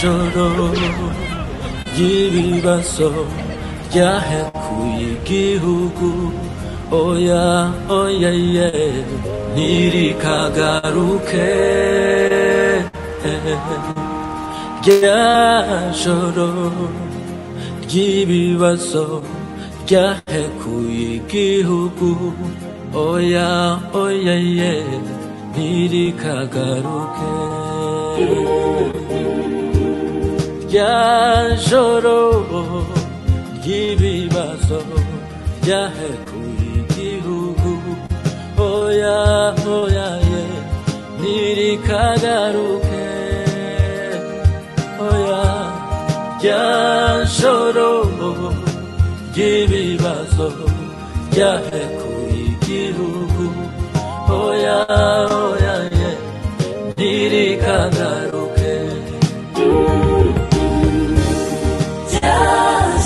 joro y'ibibazo ryahekuye igihugu oya oya ye ntirikagaruke joro ry'ibibazo ryahekuye igihugu oya oya ye ntirikagaruke joro ry'ibibazo ryahekuye igihugu oya oya ye ntirikagaruke oya joro ry'ibibazo ryahekuye igihugu oya oya ye ntirikagaruke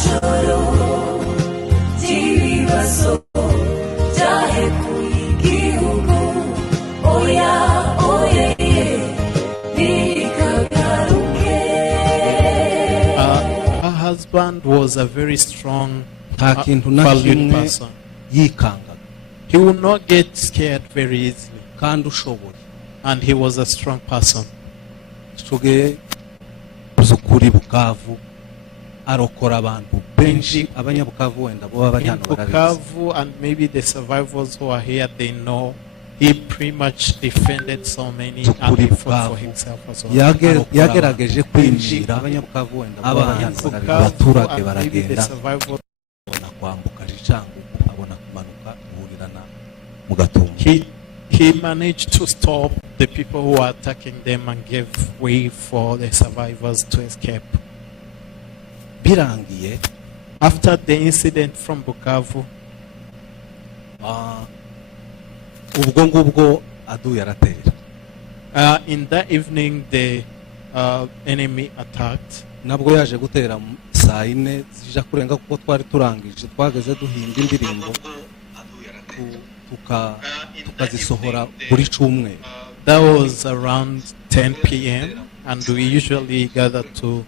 joro ry'ibibazo ryahekuye igihugu oya oya ye ntirikagaruke. Her husband was a very strong, valued person. He would not get scared very easily. And he was a strong person. In Bukavu, and maybe the survivors who are here, they know he pretty much defended so many and he fought for himself as well. He managed to stop the people who were attacking them and gave way for the survivors to escape. After the incident from Bukavu, in that evening the enemy attacked. That was around 10 p.m. and we usually gather to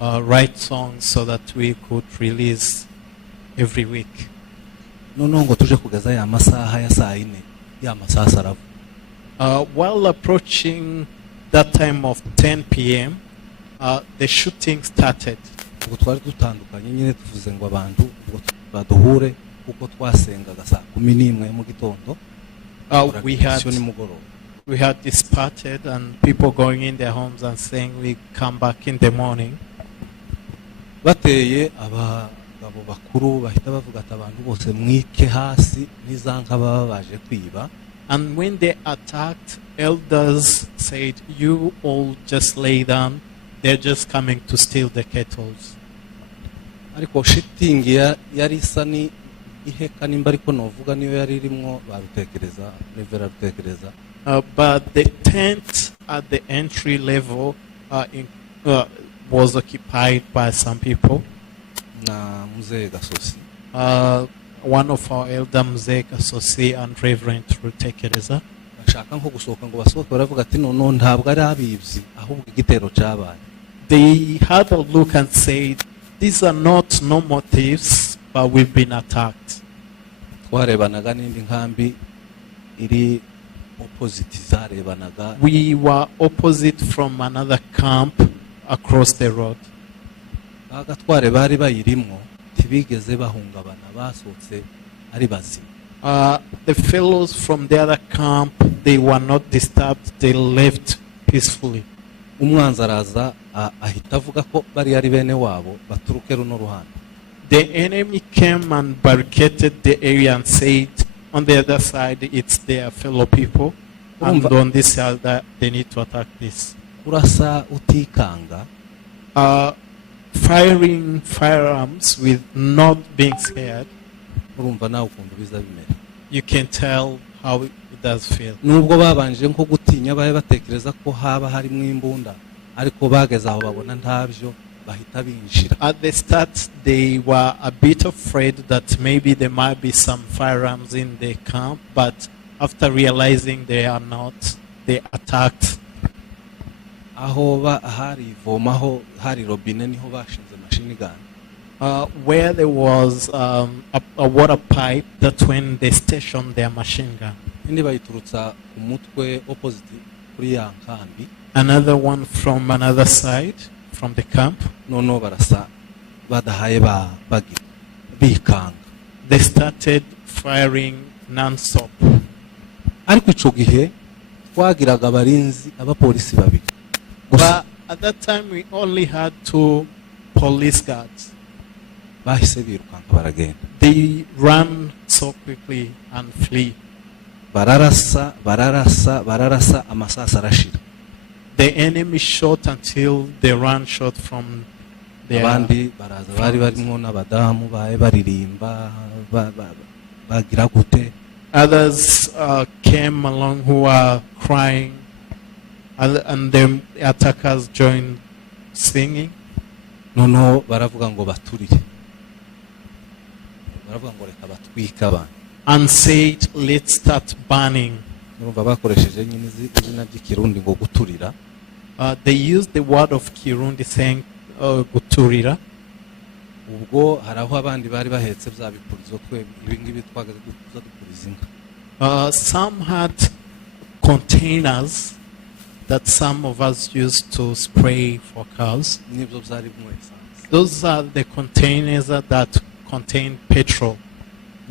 write songs so that we could release every week. While approaching that time of 10 p.m., the shooting started. We had disparted and people going in their homes and saying we come back in the morning. And when they attacked, elders said, you all just lay down, they're just coming to steal the kettles. But the tent at the entry level was occupied by some people. One of our elder Mzee Gasosi and Reverend Rutekereza. They had a look and said, these are not normal thieves, but we've been attacked. We were opposite from another camp across the road. The fellows from the other camp, they were not disturbed, they left peacefully. The enemy came and barricaded the area and said, on the other side, it's their fellow people, and on this side, they need to attack this. Firing firearms with not being scared, you can tell how it does feel. At the start, they were a bit afraid that maybe there might be some firearms in the camp, but after realizing they are not, they attacked. aho hari vomaho hari robine niho bashinze machine gun. Where there was a water pipe, that's when they stationed their machine gun. Indi bayiturutsa umutwe opposite kuri ya nkambi. Another one from another side, from the camp. Nono barasa badahaye bikanga. They started firing non-stop. Ariko ico gihe twagiraga abarinzi abapolisi babiri. But at that time we only had 2 police guards. Bahise birukanka baragenda. They ran so quickly and flee. Bararasa amasasa arashira. The enemy shot until they ran shot from their. Abandi baraza bari barimo n'abadamu bae baririmba bagira gute. Others came along who were crying, and the attackers joined singing. Nono baravuga ngo baturire. Baravuga ngo reka batwika abantu. And said, let's start burning. Bakoresheje nyine izina ry'ikirundi ngo guturira. They used the word of Kirundi saying guturira. Ubwo haraho abandi bari bahetse bya bipurizo kwe ibingibi twagaze dupuriza inka. Some had containers that some of us used to spray for cows. Nibyo byari bimwe. Those are the containers that contain petrol.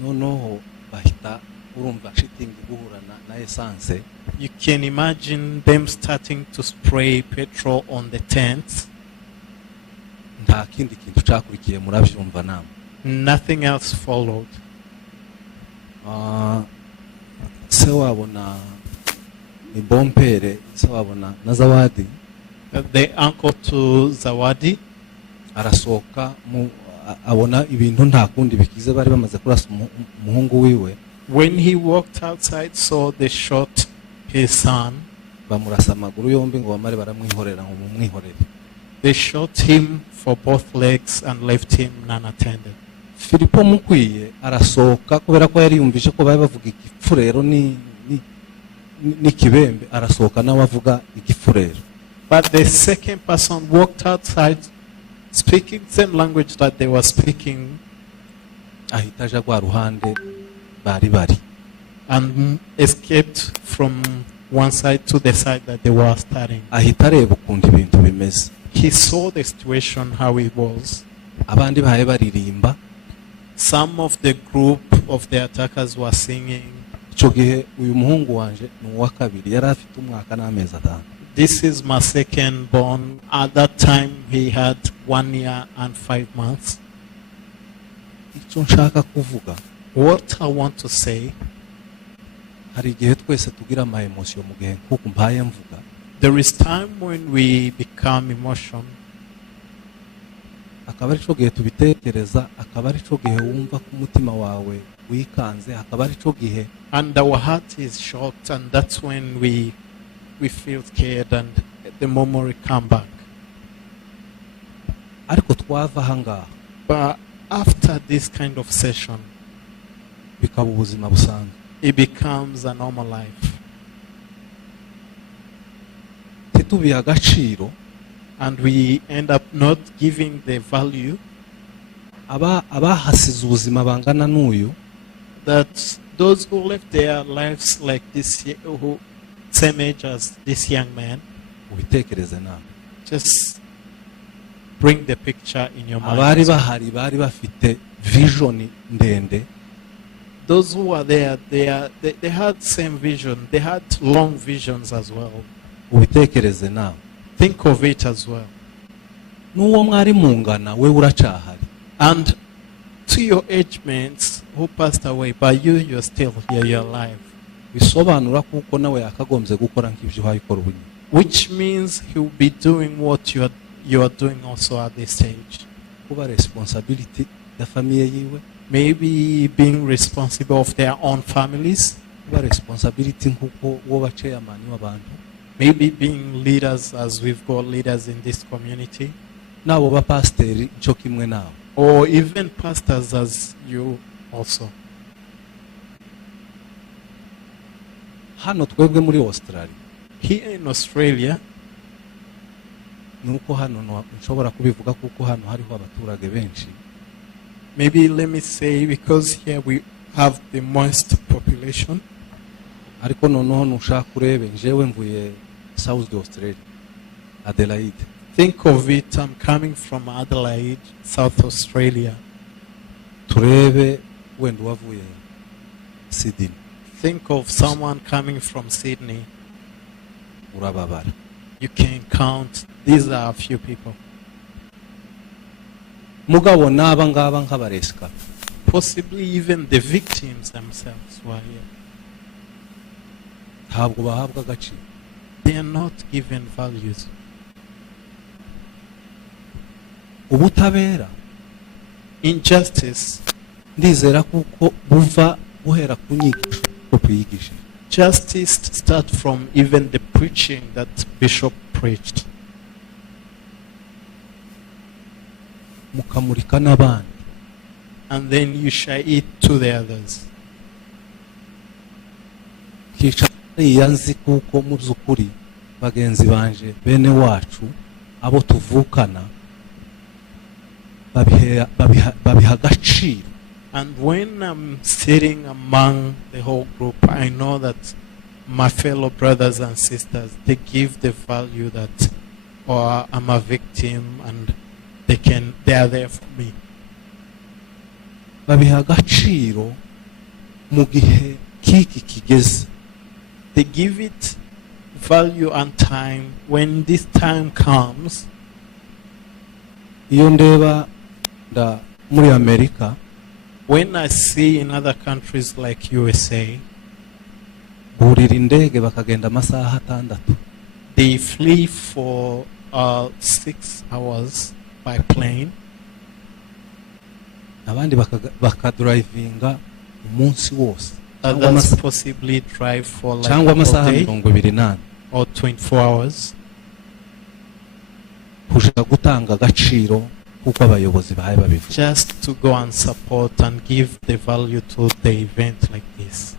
Noneho bahita urumva shitingi guhura na essence. You can imagine them starting to spray petrol on the tents. Nta kindi kintu cyakurikiye murabyumva nama. Nothing else followed. Se wabona ni bompere, se wabona na Zawadi. The uncle to Zawadi arasohoka abona ibintu nta kundi bikize bari bamaze kurasa umuhungu wiwe. When he walked outside, saw they shot his son. Bamurasa amaguru yombi ngo bamare baramwihorera ngo mumwihorere. They shot him for both legs and left him unattended. Filipo mukwiye arasohoka kubera ko yari yumvise ko bari bavuga igipfurero ni kibembe, arasohoka nawe avuga igipfurero. But the second person walked outside speaking same language that they were speaking. Ahita aja gwa ruhande bari and escaped from one side to the side that they were starting. Ahita areba ukuntu ibintu bimeze. He saw the situation how it was. Abandi bahe baririmba. Some of the group of the attackers were singing. Ico gihe uyu muhungu wanje ni uwa kabiri yari afite umwaka n'amezi 5. This is my second born. At that time he had 1 year and 5 months. Ico nshaka kuvuga, what I want to say, hari igihe twese tugira ama emotion mu gihe kuko mbaye mvuga. There is time when we become emotion. Akaba ari cyo gihe tubitekereza, akaba ari cyo gihe wumva ku mutima wawe wikanze, akaba ari cyo gihe and our heart is shocked, and that's when we feel scared and the memory come back. Ariko twava hanga. But after this kind of session, bikaba ubuzima busanzwe. It becomes a normal life. Titubiha agaciro, and we end up not giving the value abahasize ubuzima bangana n'uyu, that those who left their lives like this, who same age as this young man. Ubitekereze nawe. Just bring the picture in your mind. Abari bahari bari bafite vision ndende. Those who were there, they had same vision. They had long visions as well. Ubitekereze nawe. Think of it as well. N'uwo mwari mungana we uracahari. And to your age mates who passed away, but you're still here, you're alive. Bisobanura kuko nawe yakagombye gukora nk'ibyo hayikora ubunye. Which means he will be doing what you are doing also at this stage. Kuba responsibility ya famille yiwe. Maybe being responsible of their own families. Kuba responsibility nkuko woba chairman w'abantu. Maybe being leaders, as we've got leaders in this community. Nabo ba pastor cyo kimwe nawe. Or even pastors as you also. Hano twebwe muri Australia. Here in Australia, nuko hano nshobora kubivuga kuko hano hariho abaturage benshi. maybe let me say, because here we have the most population. Ariko noneho nushaka urebe njewe mvuye South Australia, Adelaide. Think of it, I'm coming from Adelaide, South Australia. Turebe wenda wavuye Sydney. Think of someone coming from Sydney. Urababara. You can count, these are a few people. Mugabo naba ngaba nk'abaresika. Possibly even the victims themselves who are here. Ntabwo bahabwa agaciro. They are not given values. Ubutabera, Injustice, ndizera kuko buva guhera ku nyigisho ko twiyigisha. justice start from even the preaching that Bishop preached. Mukamurika n'abandi. And then you share it to the others. Kica yanzi kuko mu by'ukuri bagenzi banje bene wacu abo tuvukana babiha agaciro. And when I'm sitting among the whole group, I know that my fellow brothers and sisters, they give the value that, or I'm a victim and they are there for me. Babiha agaciro mu gihe kiki kigeze. They give it value and time when this time comes. Iyo ndeba muri Amerika, when I see in other countries like USA, burira indege bakagenda amasaha 6. they flee for 6 hours by plane. Abandi bakadrivinga umunsi wose. Others possibly drive for like cyangwa a amasaha day 28 or 24 hours. Kuja gutanga agaciro kuko abayobozi bahaye babivuga. Just to go and support and give the value to the event like this.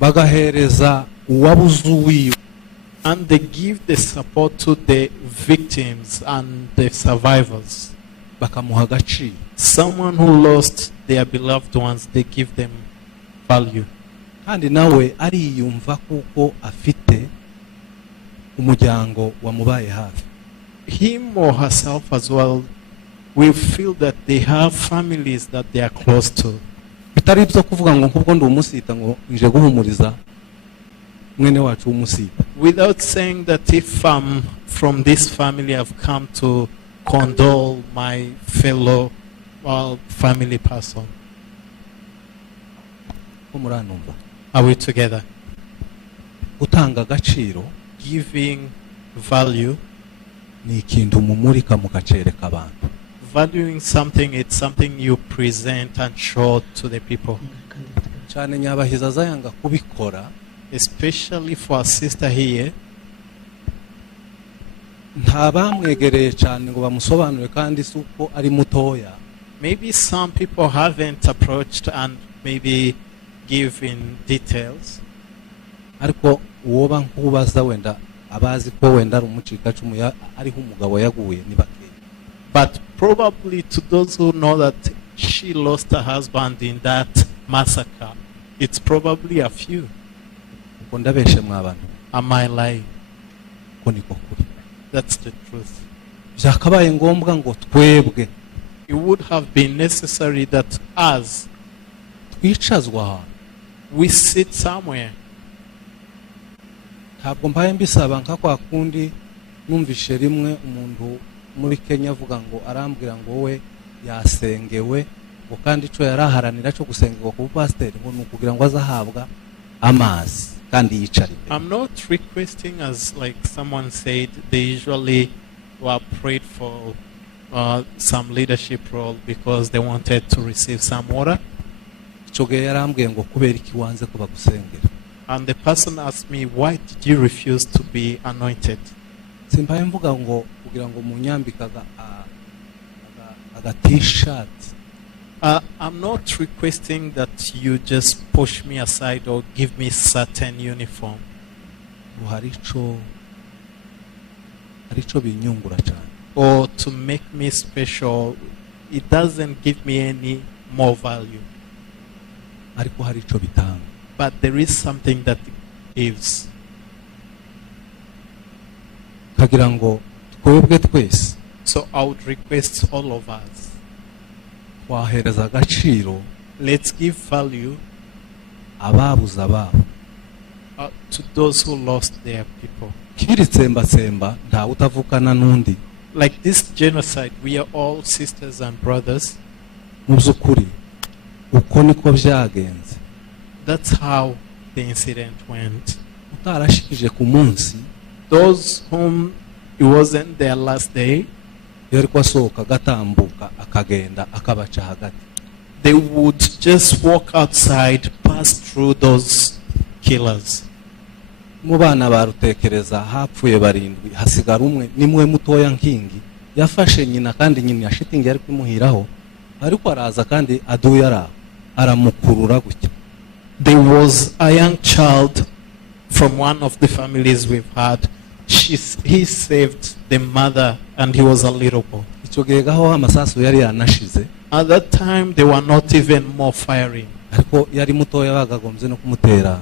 Bagahereza uwabuze uwiwe. And they give the support to the victims and the survivors. Bakamuha agaciro. Someone who lost their beloved ones, they give them value. Kandi nawe ariyumva kuko afite umuryango wamubaye hafi. Him or herself as well will feel that they have families that they are close to. Bitari byo kuvuga ngo nkubwo ndi umusita ngo nje guhumuriza mwene wacu umusita. Without saying that if I'm from this family, I've come to condole my fellow family person. Umuranumva. Are we together? Utanga agaciro, Giving value, ni ikintu mumurika mukacereka abantu. valuing something, it's something you present and show to the people. Cyane nyabahiza zayanga kubikora, Especially for a sister here, ntabamwegereye cyane ngo bamusobanure kandi suko ari mutoya. maybe some people haven't approached and maybe give in details. Ariko uwoba nkubaza wenda abazi ko wenda ari umucika cumu ariho umugabo yaguye ni bake. But probably to those who know that she lost her husband in that massacre, it's probably a few. Uko ndabeshe mwabantu. Am I lying? Ko niko kuri. That's the truth. Byakabaye ngombwa ngo twebwe It would have been necessary that us, twicazwa ahantu. we sit somewhere. Ntabwo mbaye mbisaba nka kwa kundi numvishe rimwe umuntu muri Kenya avuga ngo arambwira ngo we yasengewe ngo kandi ico yaraharanira cyo gusengerwa ku pastor ngo nukugira ngo azahabwa amazi kandi yicare. I'm not requesting, as like someone said, they usually were prayed for some leadership role because they wanted to receive some water. Ico gihe yarambwiye ngo kubera iki wanze kuba gusengera. And the person asked me, why did you refuse to be anointed? Simbaye mvuga ngo kugira ngo munyambikaga aga t-shirt I'm not requesting that you just push me aside or give me certain uniform. harico binyungura cyane, or to make me special. It doesn't give me any more value. ariko harico bitanga. But there is something that gives. kagira ngo twebwe twese, So I would request all of us, wahereza agaciro let's give value ababuze ababo. to those who lost their people. kiri tsembatsemba ntawe utavukana n'undi. Like this genocide, we are all sisters and brothers. mu by'ukuri uko niko byagenze. That's how the incident went. utarashikije ku munsi, Those whom it wasn't their last day, yari kwasohoka gatambuka akagenda akabaca hagati. they would just walk outside, pass through those killers. mu bana barutekereza hapfuye barindwi, hasigara umwe nimwe mutoya nkingi yafashe nyina, kandi nyina yashitingi yari kumuhiraho, ariko araza kandi aduye aramukurura gutya. There was a young child from one of the families we've had. He saved the mother and he was a little boy. icyo gihe gaho amasasu yari yanashize, At that time, they were not even more firing. ariko yari mutoya bagagombye no kumutera.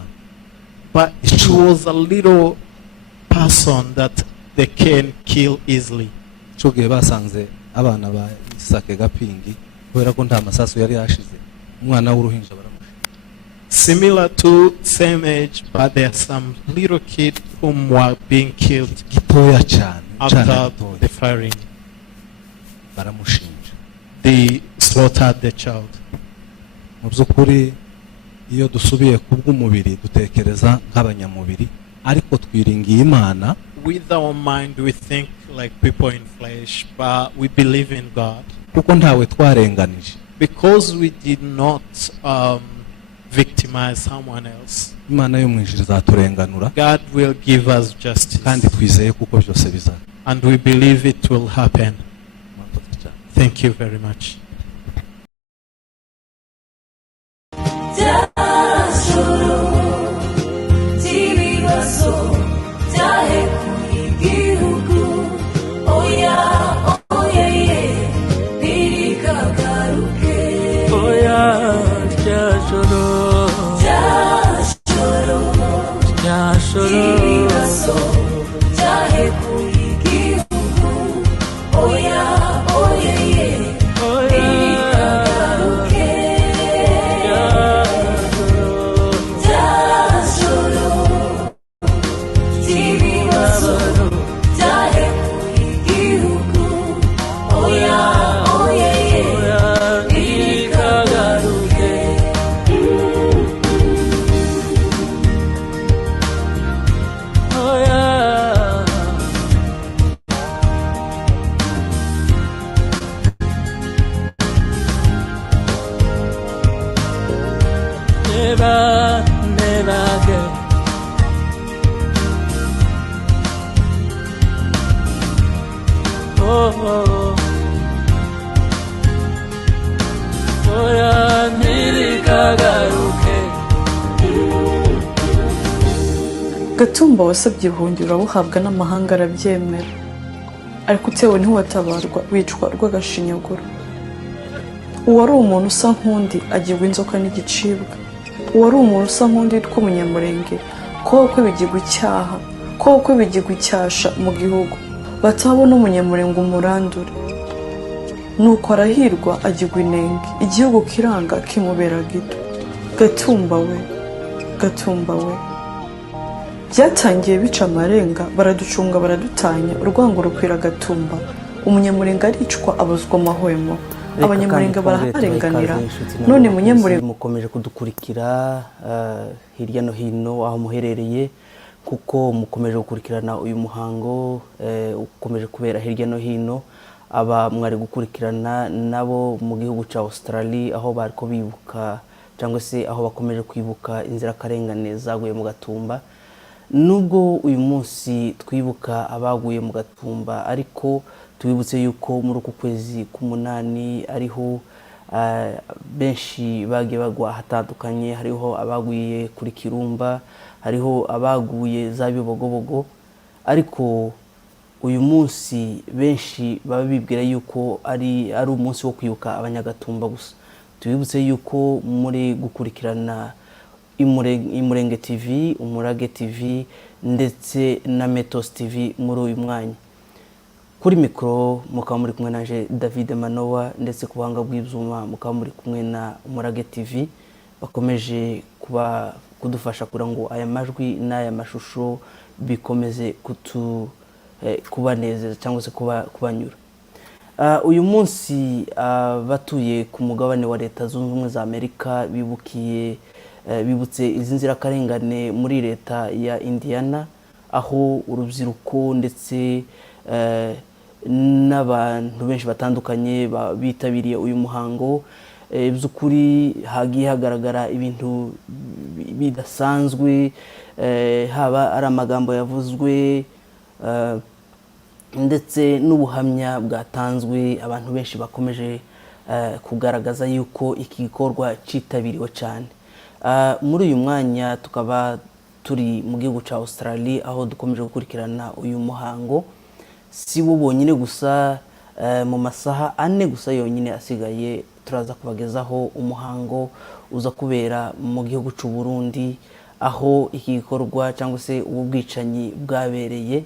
But she was a little person that they can kill easily. icyo gihe basanze abana ba Isake Gapingi, kubera ko nta masasu yari yashize, umwana w'uruhinja baramusha. Similar to same age, but there are some little kids whom were being killed gitoya cyane after the firing. baramushinja. They slaughtered the child. mu by'ukuri iyo dusubiye ku bw'umubiri dutekereza nk'abanyamubiri, ariko twiringiye Imana. With our mind, we think like people in flesh, but we believe in God. kuko ntawe twarenganije. Because we did not victimize someone else, Imana yo mu ijuru izaturenganura, God will give us justice. kandi twizeye kuko byose bizaba. And we believe it will happen. Thank you very much. Gatumba wasabye ubuhungiro urabuhabwa n'amahanga arabyemera, ariko utewe ntiwatabarwa wicwa rw'agashinyaguro. Uwari umuntu usa nk'undi agirwa inzoka n'igicibwa. Uwari umuntu usa nk'undi witwa Umunyamurenge, koko bigirwa icyaha, koko bigirwa icyasha mu gihugu, batabona Umunyamurenge umurandure. Nuko arahirwa agirwa inenge, igihugu kiranga kimubera gito. Gatumba we, Gatumba we, byatangiye bica amarenga, baraducunga baradutanya, urwango rukwira Gatumba. Umunyamurenge aricwa abazwa amahwemo, abanyamurenga baraharenganira. None Munyamurenge mukomeje kudukurikira hirya no hino aho muherereye, kuko mukomeje gukurikirana uyu muhango ukomeje kubera hirya no hino. Aba mwari gukurikirana nabo mu gihugu cya Australia, aho bariko bibuka cyangwa se aho bakomeje kwibuka inzirakarengane zaguye mu Gatumba. Nubwo uyu munsi twibuka abaguye mu Gatumba, ariko tubibutse yuko muri uku kwezi k'umunani ariho benshi bagiye bagwa ahatandukanye, hariho abaguye kuri Kirumba, hariho abaguye za Bibogobogo, ariko uyu munsi benshi baba bibwira yuko ari umunsi wo kwibuka abanyagatumba gusa. Tubibutse yuko muri gukurikirana IMURENGE TV, UMURAGE TV ndetse na Metos TV muri uyu mwanya. Kuri mikro mukaba muri kumwe nanje David Manowa, ndetse ku buhanga bw'ibyuma mukaba muri kumwe na UMURAGE TV, bakomeje kudufasha kugira ngo aya majwi n'aya mashusho bikomeze kubanezeza cyangwa se kubanyura. Uyu munsi batuye ku mugabane wa Leta Zunze Ubumwe za Amerika bibutse izi nzirakarengane muri leta ya Indiana, aho urubyiruko ndetse n'abantu benshi batandukanye bitabiriye uyu muhango. By'ukuri hagiye hagaragara ibintu bidasanzwe, haba ari amagambo yavuzwe ndetse n'ubuhamya bwatanzwe. Abantu benshi bakomeje kugaragaza yuko iki gikorwa cyitabiriwe cyane. Muri uyu mwanya tukaba turi mu gihugu cya Australia, aho dukomeje gukurikirana uyu muhango. Si wo bonyine gusa, mu masaha 4 gusa yonyine asigaye turaza kubagezaho umuhango uza kubera mu gihugu cy'u Burundi, aho iki gikorwa cyangwa se ubwicanyi bwabereye.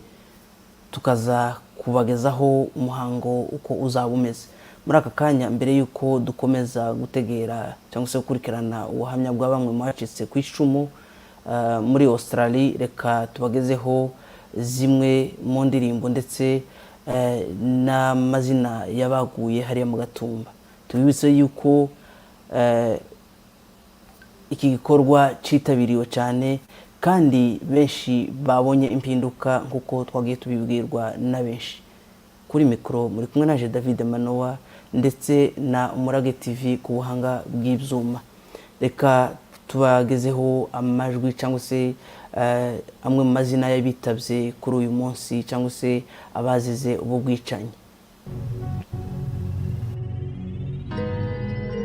Tukaza kubagezaho umuhango uko uzaba umeze. Muri aka kanya, mbere yuko dukomeza gutegera cyangwa se gukurikirana ubuhamya bwa bamwe mu bacitse ku icumu muri Australia, reka tubagezeho zimwe mu ndirimbo ndetse n'amazina y'abaguye hariya mu Gatumba. Tubibutse yuko iki gikorwa cyitabiriwe cyane, kandi benshi babonye impinduka nk'uko twagiye tubibwirwa na benshi. Kuri mikro muri kumwe naje David Manowa ndetse na UMURAGE TV ku buhanga bw'ibyuma. Reka tubagezeho amajwi cyangwa se amwe mu mazina y'abitabye kuri uyu munsi cyangwa se abazize ubu bwicanyi.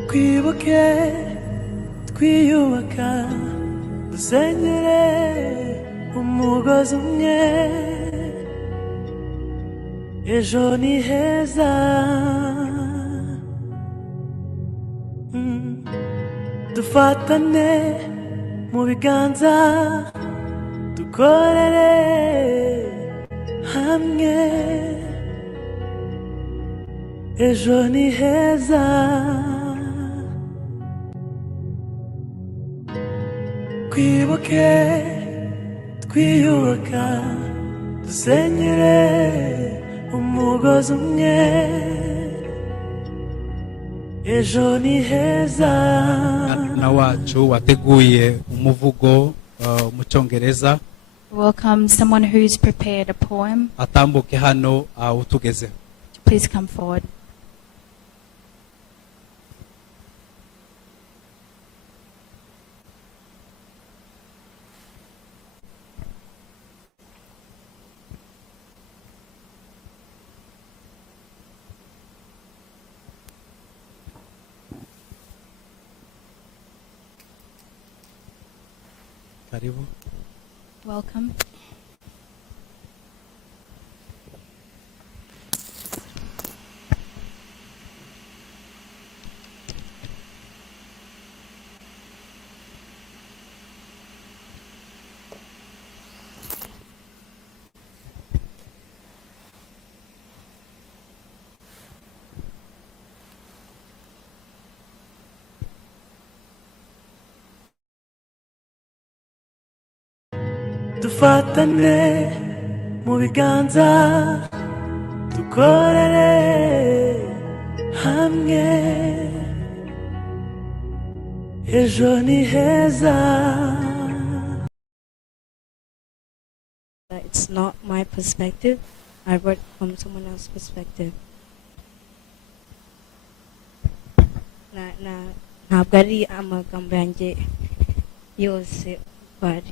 Kwibuke twiyubaka, dusenyere umugozi umwe, ejo ni heza. Dufatane mu biganza, dukorere hamwe, ejo ni heza. Kwibuke twiyubaka, dusenyere umugozi umwe, ejo ni heza. na wacu wateguye umuvugo mu Cyongereza. Welcome someone who's prepared a poem. Atambuke hano utugeze. Please come forward. Karibu. Welcome. Dufatane mu biganza, dukorere hamwe, ejo ni heza. It's not my perspective. I wrote from someone else's perspective. Ntabwo ari amagambo yanjye yose, but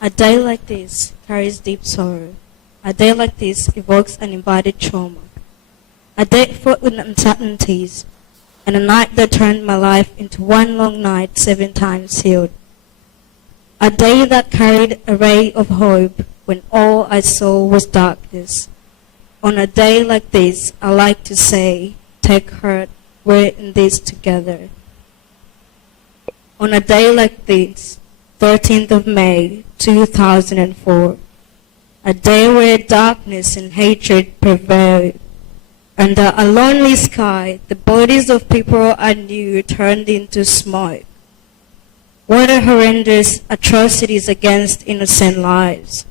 a day like this carries deep sorrow. A day like this evokes an invited trauma. A day fraught with uncertainties, and a night that turned my life into one long night 7 times sealed. A day that carried a ray of hope when all I saw was darkness. On a day like this, I like to say, take heart, we're in this together. On a day like this, 13th of May, 2004, a day where darkness and hatred prevailed. Under a lonely sky, the bodies of people I knew turned into smoke. What a horrendous atrocities against innocent lives.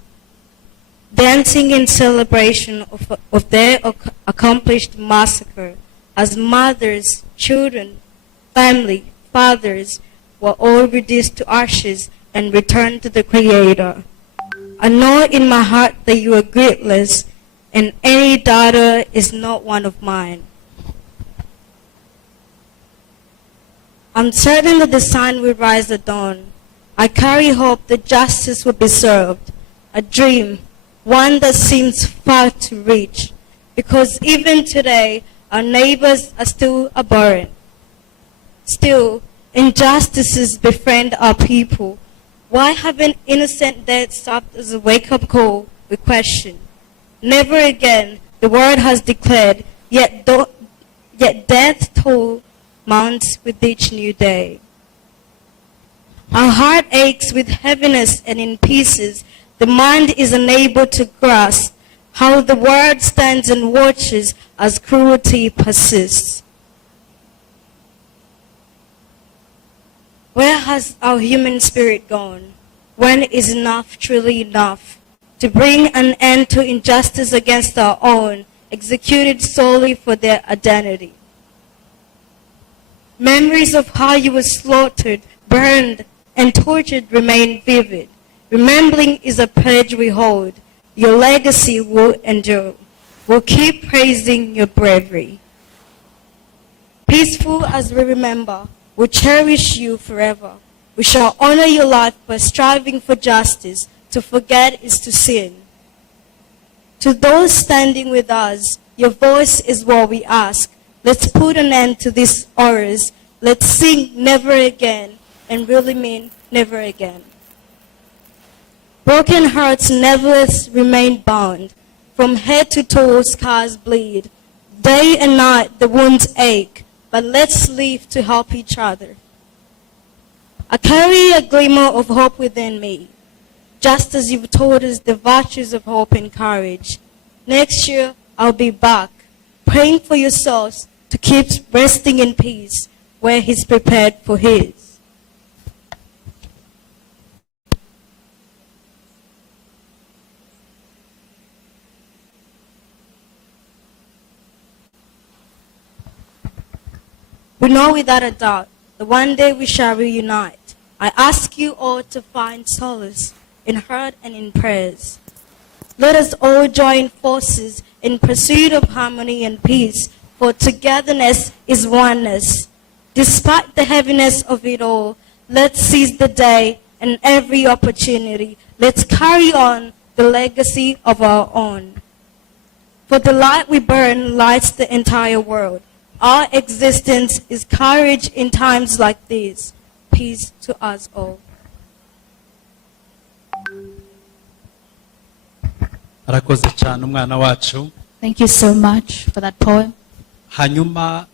Dancing in celebration of their accomplished massacre, as mothers, children, family, fathers were all reduced to ashes and returned to the Creator. I know in my heart that you are guiltless, and any daughter is not one of mine. I'm certain that the sun will rise at dawn. I carry hope that justice will be served, a dream, one that seems far to reach, because even today our neighbors are still abhorrent. Still, injustices befriend our people. Why haven't innocent deaths stopped as a wake-up call? We question. Never again, the word has declared, yet death toll mounts with each new day. Our heart aches with heaviness and in pieces. The mind is unable to grasp how the world stands and watches as cruelty persists. Where has our human spirit gone? When is enough truly enough? To bring an end to injustice against our own, executed solely for their identity. Memories of how you were slaughtered, burned, and tortured remain vivid. Remembering is a pledge we hold. Your legacy will endure. We'll keep praising your bravery. Peaceful as we remember, we'll cherish you forever. We shall honor your life by striving for justice. To forget is to sin. To those standing with us, your voice is what we ask. Let's put an end to these horrors. Let's sing never again, and really mean never again. Broken hearts never remain bound. From head to toe, scars bleed. Day and night, the wounds ache, but let's live to help each other. I carry a glimmer of hope within me, just as you've taught us the virtues of hope and courage. Next year, I'll be back, praying for yourselves to keep resting in peace where He's prepared for His. We know without a doubt that one day we shall reunite. I ask you all to find solace in heart and in prayers. Let us all join forces in pursuit of harmony and peace, for togetherness is oneness. Despite the heaviness of it all, let's seize the day and every opportunity. Let's carry on the legacy of our own. For the light we burn lights the entire world. Our existence is courage in times like these. Peace to us all. arakoze cyane umwana wacu. Thank you so much for that poem. Hanyuma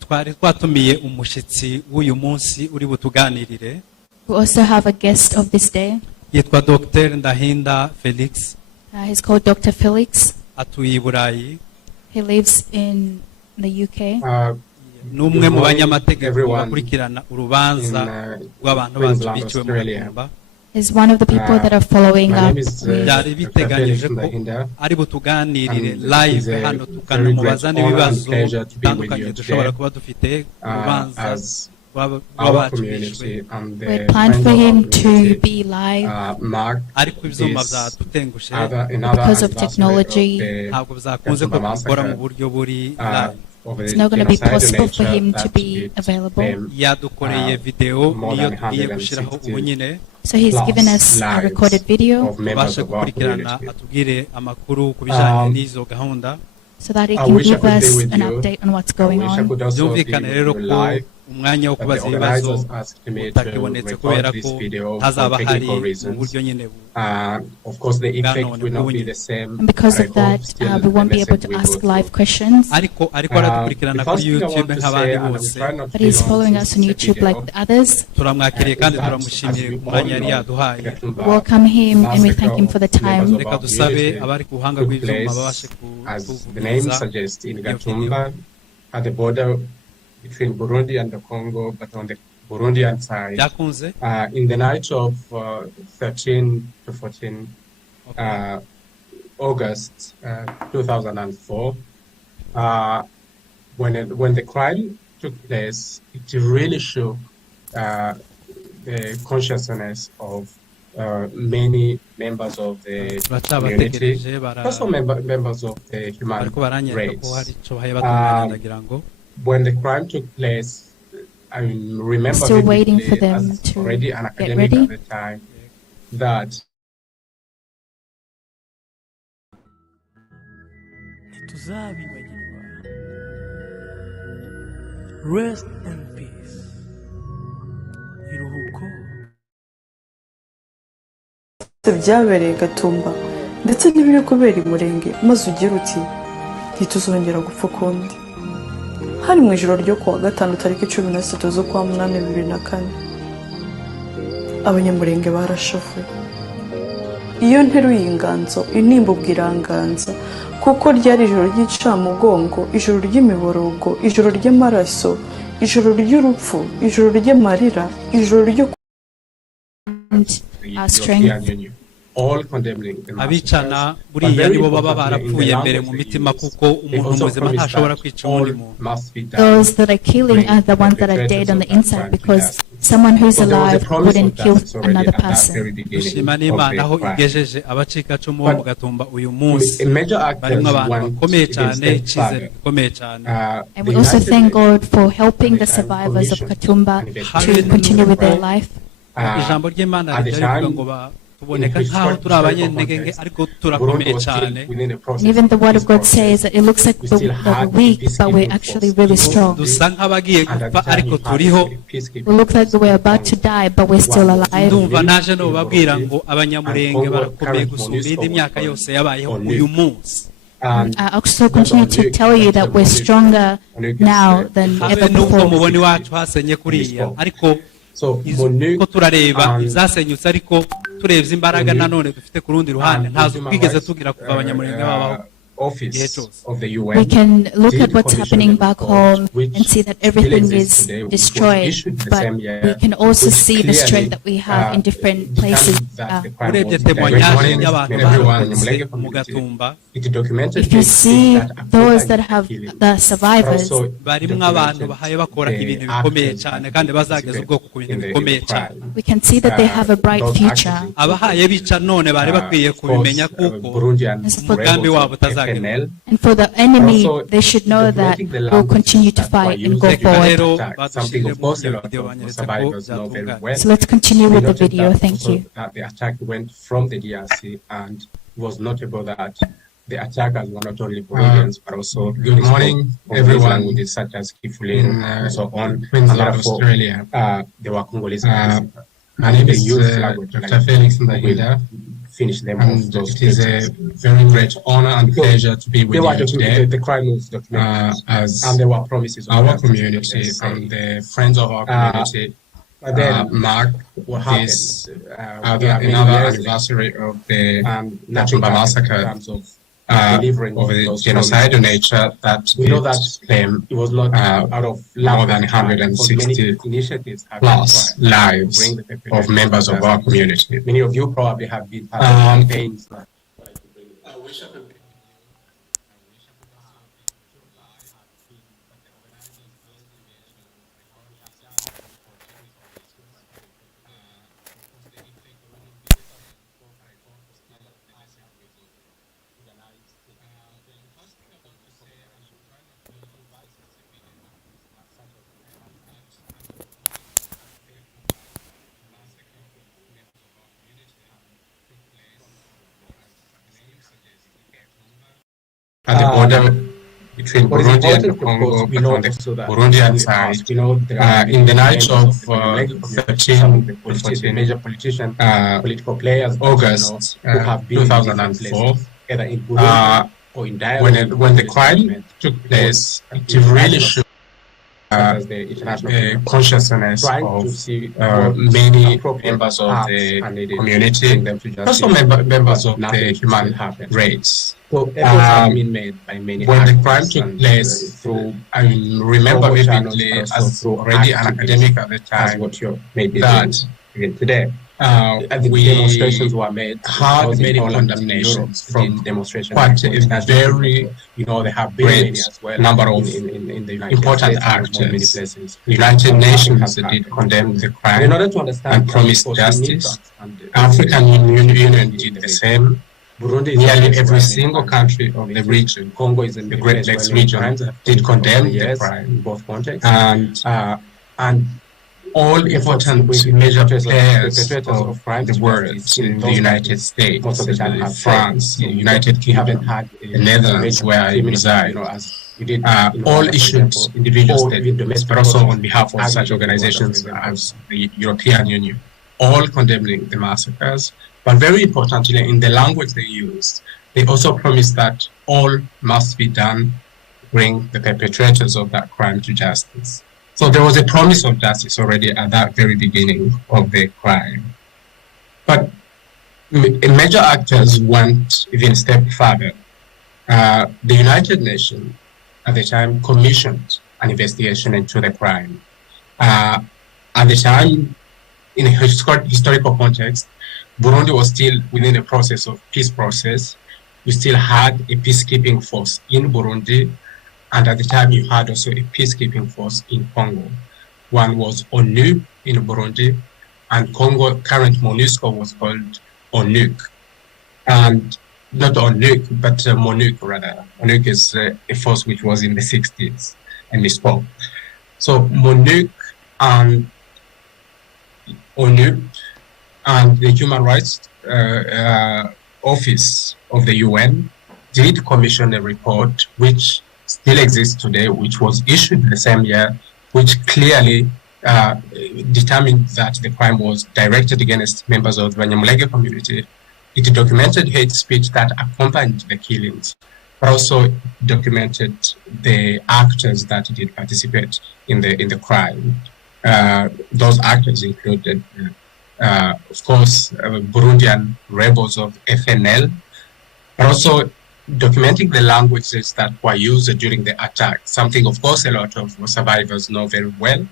twari twatumiye umushyitsi w'uyu munsi uri butuganirire. We also have a guest of this day. Yitwa Dr. Ndahinda Felix. He's called Dr. Felix. Atuye i Burayi. He lives in the UK. N'umwe mu banyamategeko bakurikirana urubanza rw'abantu bacu biciwe mu Gatumba. Is one of the people that are following up. Byari biteganyije ko ari butuganirire live hano tukanamubaza n'ibibazo bitandukanye dushobora kuba dufite urubanza rw'abacu biciwe. We planned for him to be live. Ariko ibyuma byadutengushe because of technology. Ntabwo bizakunze ko dukora mu buryo buri live. It's not going to be possible for him to be available. Yadukoreye video niyo tugiye gushiraho ubu nyine. So he's given us a recorded video tubashe gukurikirana atubwire amakuru ku bijanye n'izo gahunda so that he can give us an update on what's going on. byumvikane rero ko umwanya wo kubaza ibibazo utakibonetse kubera ko hazaba hari mu buryo nyine of course the effect will not be the same, and because of that we won't be able to ask live questions, ariko aradukurikirana kuri YouTube nk'abandi bose, but he's following us on YouTube like the others. turamwakiriye kandi turamushimira ku mwanya yari yaduhaye. Welcome him and we thank him for the time. reka dusabe abari ku buhanga bw'ivyuma babashe as the name suggests, in Gatumba, at the border between Burundi and the Congo, but on the Burundian side, in the night of 13 to 14 August 2004, when the crime took place, it really shook the consciousness of many members of the community, also members of the human race. When the crime took place, I remember still waiting for them to already an get academic ready at the time that ntituzabibagirwa. Rest in peace. Iruhuko. byabereye Gatumba ndetse n'ibiri kubera IMURENGE, maze ugira uti ntituzongera gupfa ukundi. Hari mu ijoro ryo kuwa gatanu tariki 13 z'ukwa munani 2004, abanyamurenge barashavuye. Iyo nteruye inganzo intimba ubwiranganza, kuko ryari ijoro ry'icamugongo, ijoro ry'imiborogo, ijoro ry'amaraso, ijoro ry'urupfu, ijoro ry'amarira, ijoro ryo strength. abicana buriya nibo baba barapfuye mbere mu mitima, kuko umuntu muzima ntashobora kwica undi muntu. Those that are killing are the ones that are dead on the inside, because someone who's alive wouldn't kill another person. dushima n'Imana aho igejeje abacikacumu bo mu Gatumba uyu munsi barimo abantu bakomeye cyane, icyizere gikomeye cyane. And we also thank God for helping the survivors of Gatumba to continue with their life. ijambo ry'Imana rivuga ngo tuboneka nkaho turi abanyentege ariko turakomeye cyane. Even the word of God says that it looks like we're weak, but we're actually really strong. dusa nk'abagiye gupfa ariko turiho. We look like we're about to die, but we're still alive. ndumva naje no babwira ngo abanyamurenge barakomeye gusumba indi myaka yose yabayeho uyu munsi. I also continue to tell you that we're stronger now than ever nubwo before. muboni wacu hasenye kuriya, ariko ko turareba izasenyutse, ariko turebye imbaraga nanone dufite ku rundi ruhande ntazo twigeze tugira kuva abanyamurenge babaho. We can look at what's happening back home and see that everything is destroyed, but we can also see the strength that we have in different places. urebye témoignage y'abantu barokotse mu Gatumba, If you see those that have the survivors, barimo abantu bahaye bakora ibintu bikomeye cyane kandi bazageza ubwoko ku bintu bikomeye cyane. we can see that they have a bright future. abahaye bica none bari bakwiye kubimenya kuko umugambi wabo utazagera. And for the enemy, they should know that we'll continue to fight and go forward. So let's continue with the video. Thank you. The attack went from the DRC, and it was notable that the attackers were not only Burundians, but also good morning, everyone. Languages such as Kifulin and so on. Queensland, Australia. They were Congolese. My name is Dr. Felix Ndahida. Finish them and it is a very great honor and pleasure to be with you today. The crime was documented, as and there were promises. Our community and the friends of our community mark this another anniversary of the Gatumba massacre. Of the genocidal nature that we know that claim it was not out of more than 160 plus lives of members of our community. Many of you probably have been part of campaigns. border between Burundi and Congo, but on the Burundian side, in the night of 13 major politicians, political players, August who have been 2004, either in Burundi or in dialogue when the crime took place, it really showed the consciousness of many members of the community, also members of the human race. So efforts have been made by many when the crime took place, I remember vividly as already an academic at the time that today we demonstrations were made, had many condemnations from quite a very they have been great many as well number of in the important States, actors. many places. The United Nations did condemn the crime In order to understand and promised justice. African Union did the same. Burundi, nearly every single country of the region, Congo is in the Great Lakes region, did condemn the crime in both contexts, and all important major players of the world, in the United States, France, the United Kingdom, the Netherlands, where I reside, all issued individual statements, but also on behalf of such organizations as the European Union, all condemning the massacres. But very importantly, in the language they used, they also promised that all must be done to bring the perpetrators of that crime to justice. So there was a promise of justice already at that very beginning of the crime. But major actors went even a step further. The United Nations at the time commissioned an investigation into the crime. At the time, in a historical context, Burundi was still within the process of peace process. We still had a peacekeeping force in Burundi, and at the time you had also a peacekeeping force in Congo. One was ONU in Burundi, and Congo current MONUSCO was called ONUC. And not ONUC, but MONUC rather. ONUC is a force which was in the 60s and MISPO. So MONUC and ONU and the Human Rights Office of the UN did commission a report which still exists today, which was issued the same year, which clearly determined that the crime was directed against members of the Banyamulenge community. It documented hate speech that accompanied the killings, but also documented the actors that did participate in the crime. Those actors included of course, Burundian rebels of FNL, but also documenting the languages that were used during the attack, something of course a lot of survivors know very well.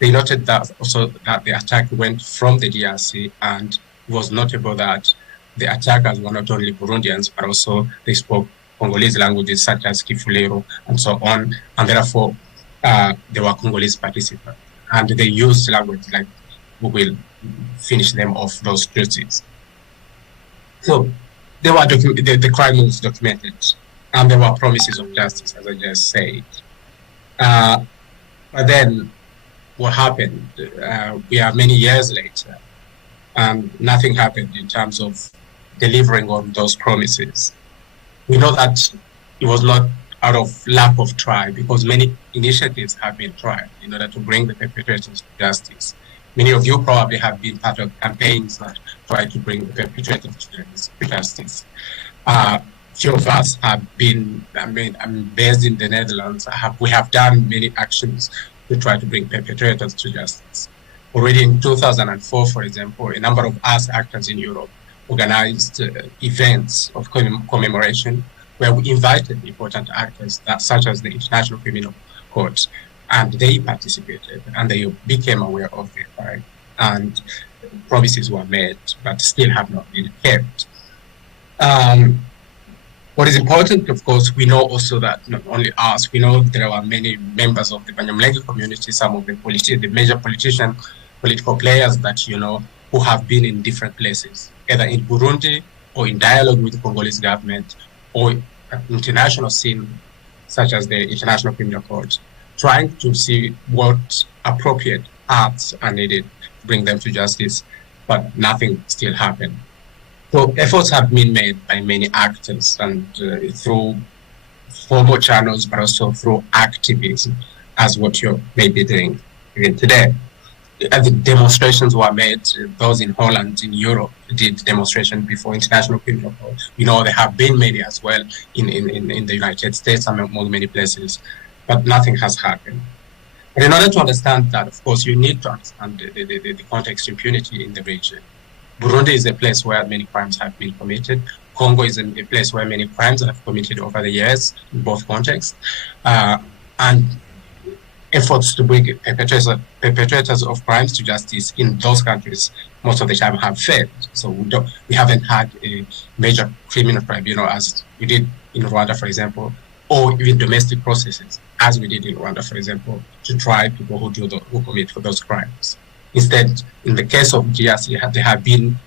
They noted that also that the attack went from the DRC, and it was notable that the attackers were not only Burundians, but also they spoke Congolese languages such as Kifulero and so on, and therefore they were Congolese participants. And they used language like we will finish them off those duties. So they were the crime was documented, and there were promises of justice, as I just said. But then what happened? We are many years later, and nothing happened in terms of delivering on those promises. We know that it was not out of lack of try, because many initiatives have been tried in order to bring the perpetrators to justice. Many of you probably have been part of campaigns that try to bring the perpetrators to justice. Few of us have been, I'm based in the Netherlands. We have done many actions to try to bring perpetrators to justice. Already in 2004, for example, a number of us actors in Europe organized events of commemoration where we invited important actors such as the International Criminal Court, and they participated and they became aware of the crime, and promises were made but still have not been kept. What is important, of course, we know also that not only us, we know there are many members of the Banyamulenge community, some of the major political players that you know, who have been in different places, either in Burundi or in dialogue with the Congolese government or at international scene, such as the International Criminal Court, trying to see what appropriate acts are needed to bring them to justice, but nothing still happened. So efforts have been made by many actors, and through formal channels, but also through activism, as what you may be doing even today. The demonstrations were made. Those in Holland, in Europe, did demonstration before International Criminal Court. You know, there have been many as well in the United States and among many places, but nothing has happened. But in order to understand that, of course, you need to understand the context of impunity in the region. Burundi is a place where many crimes have been committed. Congo is a place where many crimes have committed over the years in both contexts. And efforts to bring perpetrators of crimes to justice in those countries most of the time have failed. So we haven't had a major criminal tribunal as we did in Rwanda, for example, or even domestic processes as we did in Rwanda, for example, to try people who commit for those crimes. Instead, in the case of DRC, there have been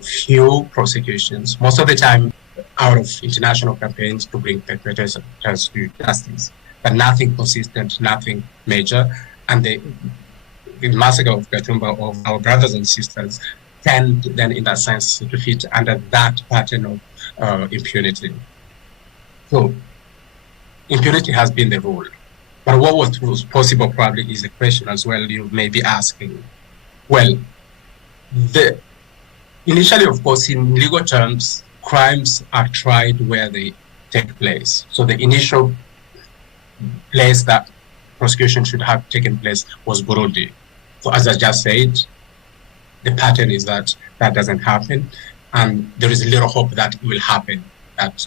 few prosecutions, most of the time out of international campaigns to bring perpetrators to justice, but nothing consistent, nothing major. And the massacre of Gatumba, of our brothers and sisters, tend then in that sense to fit under that pattern of impunity. So impunity has been the rule. But what was possible probably is the question as well you may be asking. Well, initially, of course, in legal terms, crimes are tried where they take place. So the initial place that prosecution should have taken place was Burundi. So as I just said, the pattern is that that doesn't happen, and there is little hope that it will happen, that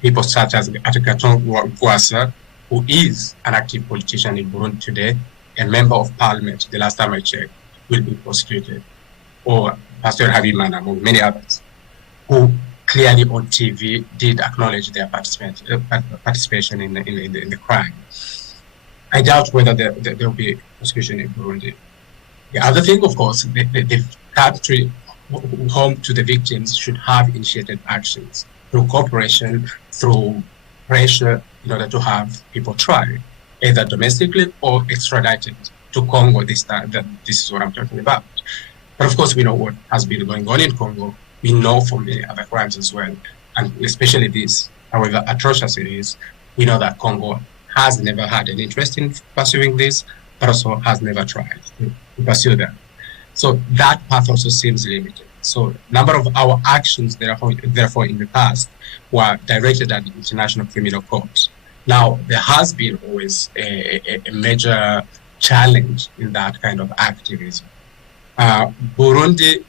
people such as Gatumba, who is an active politician in Burundi today, and member of parliament, the last time I checked, will be prosecuted, or Pastor Habimana, among many others, who clearly on TV did acknowledge their participation in the crime. I doubt whether there will be prosecution in Burundi. The other thing, of course, the country home to the victims should have initiated actions through cooperation, through pressure, in order to have people tried, either domestically or extradited to Congo this time. This is what I'm talking about. But of course, we know what has been going on in Congo. We know from many other crimes as well, and especially this, however atrocious it is, we know that Congo has never had an interest in pursuing this, but also has never tried to pursue that. So that path also seems limited. So a number of our actions, therefore, in the past were directed at the International Criminal Court. Now, there has been always a major challenge in that kind of activism. Burundi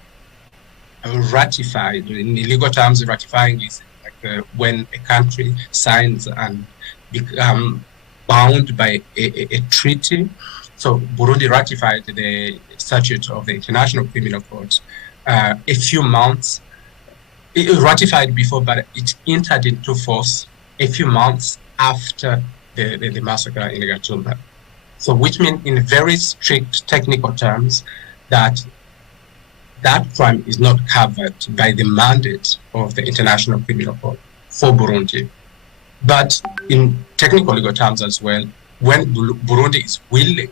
ratified, in legal terms, ratifying is like when a country signs and become bound by a treaty. So Burundi ratified the statute of the International Criminal Court a few months. It ratified before, but it entered into force a few months after the massacre in Gatumba. So which means in very strict technical terms that crime is not covered by the mandate of the International Criminal Court for Burundi. But in technical legal terms as well, when Burundi is willing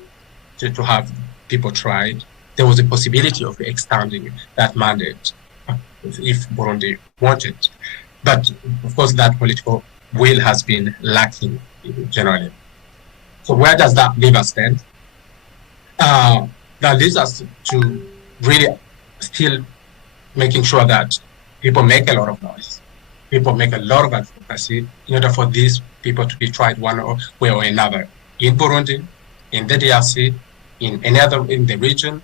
to have people tried, there was a possibility of extending that mandate if Burundi wanted. But of course, that political will has been lacking generally. So where does that leave us then? That leads us to really still making sure that people make a lot of noise, people make a lot of advocacy in order for these people to be tried one way or another in Burundi, in the DRC, in any other in the region.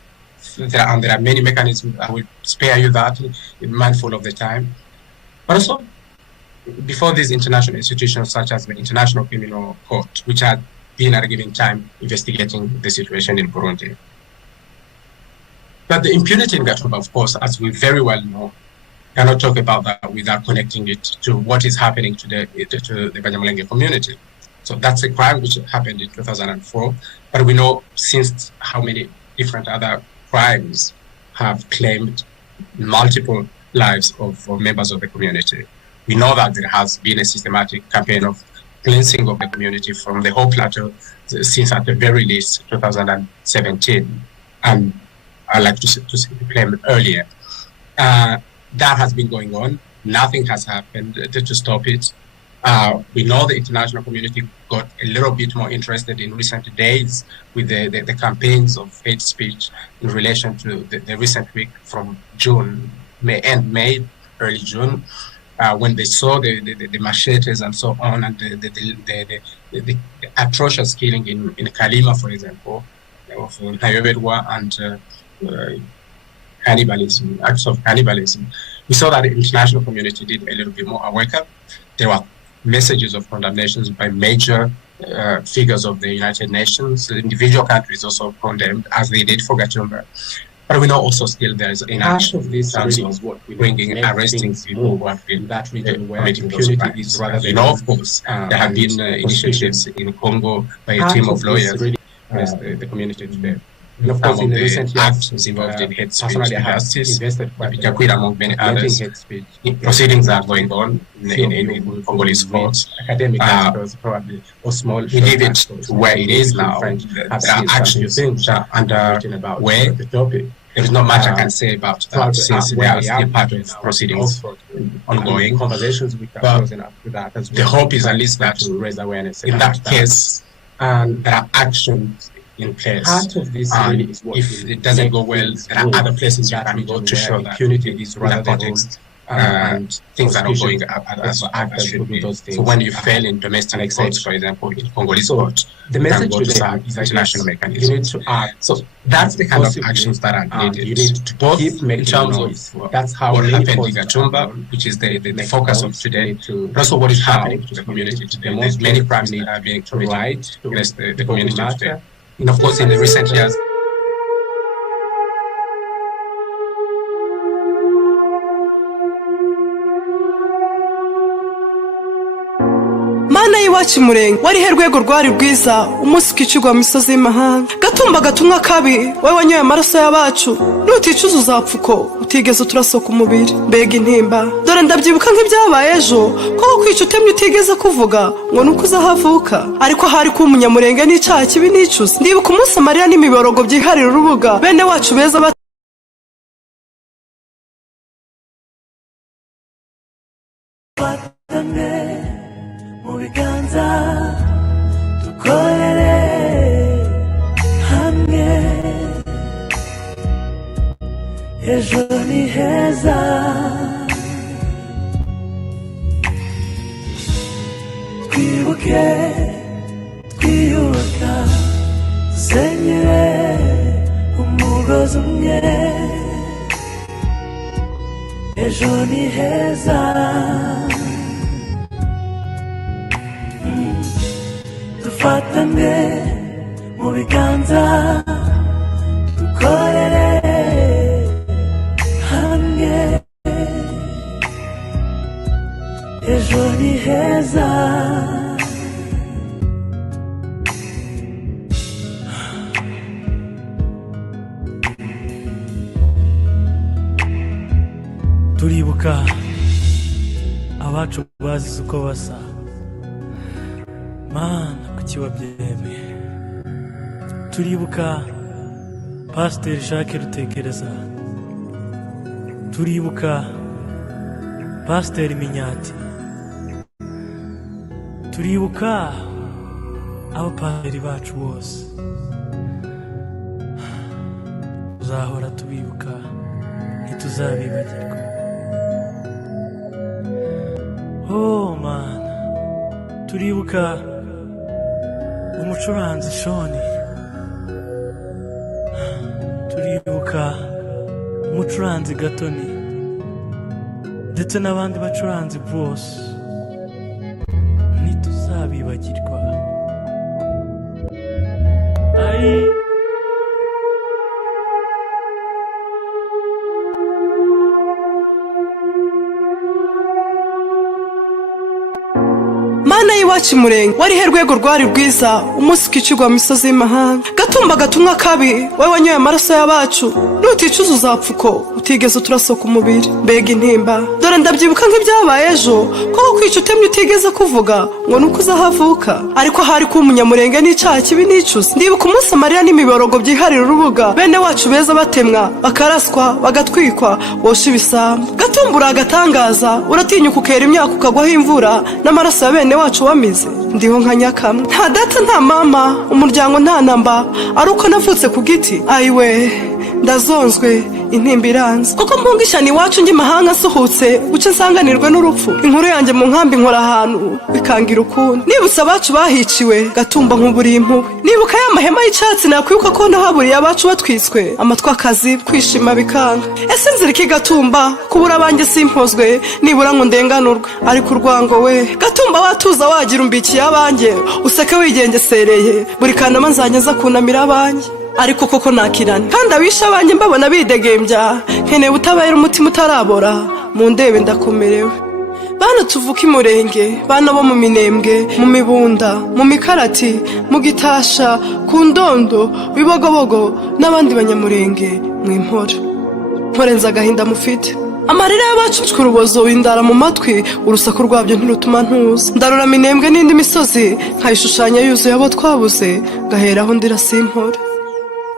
There are many mechanisms. I will spare you that, mindful of the time. But also, before these international institutions such as the International Criminal Court, which had been at a given time investigating the situation in Burundi. But the impunity in Gatumba, of course, as we very well know, cannot talk about that without connecting it to what is happening today to the Banyamulenge community. So that's a crime which happened in 2004, but we know since how many different other crimes have claimed multiple lives of members of the community. We know that there has been a systematic campaign of cleansing of the community from the whole plateau since at the very least 2017, and I like to claim earlier. That has been going on. Nothing has happened to stop it. We know the international community got a little bit more interested in recent days with the campaigns of hate speech in relation to the recent week from May, early June, when they saw the machetes and so on, and the atrocious killing in Kalima, for example, of Nayobedwa, and cannibalism, acts of cannibalism. We saw that the international community did a little bit more awake up. There were messages of condemnations by major figures of the United Nations. The individual countries also condemned, as they did for Gatumba. But we know also still there is inaction of this really is what we bringing, arresting people who have been that region where impunity is rather than. You know, of course, there have been initiatives in Congo by a team of lawyers really the community today. And of course, in the recent actions involved in hate speech justice, BICIWE among many others, proceedings are going on in Congolese courts. Academic probably or small. We leave it to where it is now. There are actions which are under way. There is not much I can say about that since they are still part of proceedings ongoing. Conversations with the hope is at least that raise awareness in that case, there are actions in place. Part of this really is what if it doesn't go well, there are other places you can go to show that impunity is rather context and things are not going as should be. So when you fail in domestic courts, for example, in Congolese court, the message to the international mechanism. You need to act. So that's the kind of actions that are needed. You need to both in terms of that's how what happened in Gatumba, which is the focus of today, but also what is happening to the community today. There's many crimes that are being committed against the community today. And of course, in the recent years, Mana y'iwacu IMURENGE wari he rwego rwari rwiza umunsi ukicirwa mu misozi y'imahanga Gatumba gatumwa kabi wowe wanyoye amaraso y'abacu nuticuza uzapfuko utigeze turasoka umubiri mbega intimba dore ndabyibuka nk'ibyabaye ejo ko kwica utemye utigeze kuvuga ngo nuko uzahavuka ariko hari ku umunyamurenge n'icyaha kibi nicuza ndibuka umunsi Mariya n'imiborogo byiharira urubuga bene wacu beza Mubiganza dukorere hamwe ejo ni heza twibuke twiyubaka dusenyere umugozi umwe ejo ni heza dufatane mu biganza dukorere hamwe ejo ni heza turibuka abacu bazize uko basa Mana kuki wabyemeye turibuka Pasiteri Jacques Rutekereza turibuka Pasiteri Minyati turibuka abapasiteri bacu bose tuzahora tubibuka ntituzabibagirwa oh Mana turibuka umucuranzi Shoni turibuka umucuranzi Gatoni ndetse n'abandi bacuranzi bose ntituzabibagirwa iwacu IMURENGE warihe rwego rwari rwiza umunsi twicirwa mu misozi y'imahanga. Gatumba gatumwa kabi wowe wanyoye amaraso y'abacu, nuticuza uzapfa uko utigeze turasoka umubiri. Mbega intimba, dore ndabyibuka nk'ibyabaye ejo, koko kwica utemye utigeze kuvuga ngo nuko uzahavuka. Ariko hari ko umunyamurenge n'icyaha kibi nicuza. Ndibuka umunsi amarira n'imiborogo byiharira urubuga, bene wacu beza batemwa bakaraswa bagatwikwa wosha ibisamba. Gatumba uragatangaza, uratinyuka ukera imyaka ukagwaho imvura n'amaraso ya bene wacu wamize. Ndiho nka nyakamwe, nta data nta mama, umuryango nta namba, ari uko navutse ku giti. Ayiwe ndazonzwe intimba iranze, kuko mpungishana iwacu njye mahanga nsuhutse uce nsanganirwe n'urupfu. Inkuru yanjye mu nkambi nkora ahantu bikangira ukundi. Nibutse abacu bahiciwe Gatumba nkuburiye impuhwe, nibuka ya mahema y'icyatsi nakwibuka ko nahaburiye abacu batwiswe amatwi akazi kwishima bikanga. Ese nzira iki Gatumba kubura abanjye simpozwe nibura ngo ndenganurwe. Ariko urwango we Gatumba watuza wagira umbikiye abanjye, useke wigengesereye buri kanama nzanyeza kunamira abanjye. Ariko koko nakirana kandi abisha abanjye mbabona bidegembya, nkeneye utabahera umutima utarabora mu ndebe ndakomerewe. Bana tuvuka IMURENGE, bana bo mu Minembwe, mu Mibunda, mu Mikarati, mu Gitasha, ku Ndondo, Bibogobogo n'abandi banyamurenge mwimpora. Nkorenza agahinda mufite, amarira y'abacu urubozo windara mu matwi, urusaku rwabyo ntirutuma ntuza. Ndarura Minembwe n'indi misozi nkayishushanya yuzuye abo twabuze, gaheraho ndira simpora.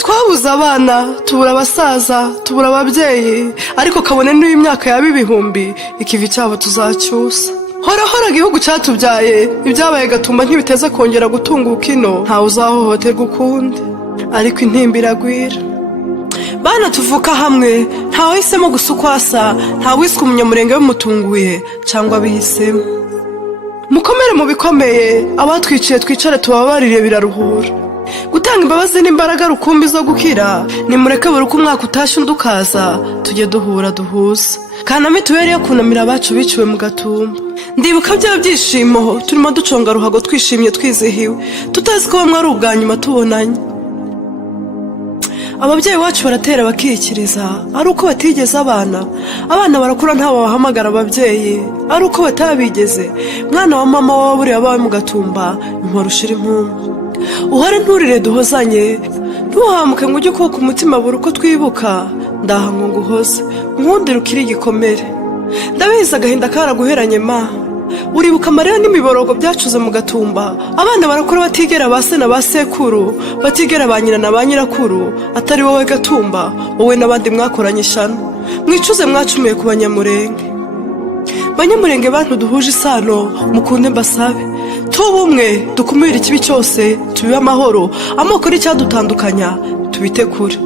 Twabuze abana, tubura abasaza, tubura ababyeyi, ariko kabone n'imyaka yaba ibihumbi ikivi cyabo tuzacyusa. Hora hora igihugu cyatubyaye, ibyabaye Gatumba ntibiteze kongera gutunguka ino, ntawe uzahohoterwa ukundi. Ariko intimba iragwira. Bana tuvuka hamwe, ntawahisemo gusa uko asa, ntawiswe umunyamurenge bimutunguye cyangwa bihisemo. Mukomere mu bikomeye, abatwiciye twicare tubabarire biraruhura. Gutanga imbabazi n'imbaraga rukumbi zo gukira, nimureke buri uko umwaka utashye undi ukaza, tujye duhura duhuza. Kaname tubere yo kunamira abacu biciwe mu Gatumba. Ndibuka bya byishimo turimo duconga ruhago twishimye twizihiwe, tutazi ko bamwe ari ubwa nyuma tubonanye. Ababyeyi wacu baratera bakikiriza, ari uko batigeze abana barakura ntabo bahamagara ababyeyi, ari uko batabigeze. Mwana wa mama waburiye abawe mu Gatumba, impora ushira impundu. Uhore nturire duhozanye, ntuhamuke ngo ujye ukubaka umutima buri uko twibuka. Ndaha ngo nguhoze nkundire ukiri igikomere, ndabizi agahinda karaguheranye ma. Uribuka amarira n'imiborogo byacuze mu Gatumba, abana barakura batigera ba se na ba sekuru, batigera ba nyina na ba nyirakuru, atari wowe Gatumba, wowe n'abandi mwakoranye ishano. Mwicuze mwacumuye ku banyamurenge. Banyamurenge bantu duhuje isano, mukunde mbasabe tuba umwe, dukumire ikibi cyose, tubibe amahoro, amoko n'icyadutandukanya tubite kure.